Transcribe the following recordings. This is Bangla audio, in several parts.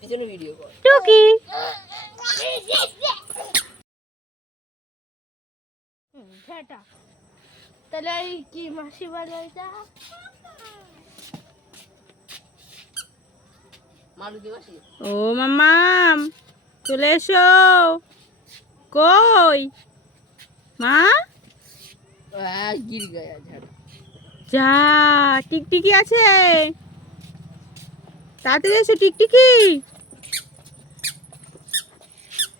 পিছনে ভিডিও কর টুকি তাহলে কি মাসি বলে এটা মালুকি মাসি। ও মাম্মাম চলে এসো কই মা গির গায়া ঝাড়া যা টিকটিকি আছে তাড়াতাড়ি এসো টিকটিকি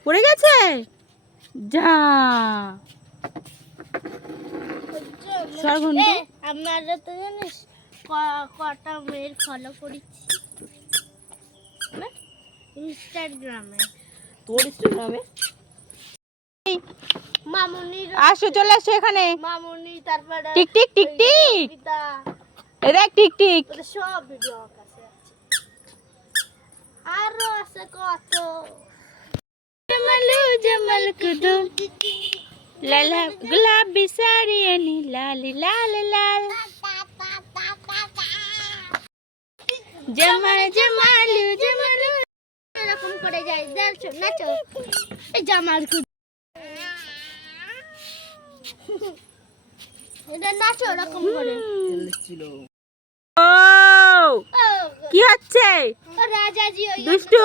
পড়ে গেছে যা সরঘন্টু আমরা তো জানিস কটা মেয়ের ফলো করেছি ইনস্টাগ্রামে। তোর ইনস্টাগ্রামে মামুনি আসো চলে আসো এখানে মামুনি তারপরে টিকটিক টিকটিক এ দেখ টিকটিক সব ভিডিও কাছে আছে আরো আছে কত জমালু জমাল কুদু লালা গুলাবি সারি নি লালি লাল লাল জমাল জমালু জমালু এরকম করে যাই দেখছো নাচো এই জামাল এটা নাচো এরকম করে ছিল ও কি হচ্ছে রাজাজি ওই দুষ্টু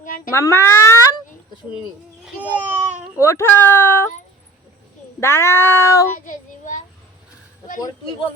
গানটা মাম্মাম তো শুনিনি ওঠো দাঁড়াও রাজাজি বা পরে তুই বল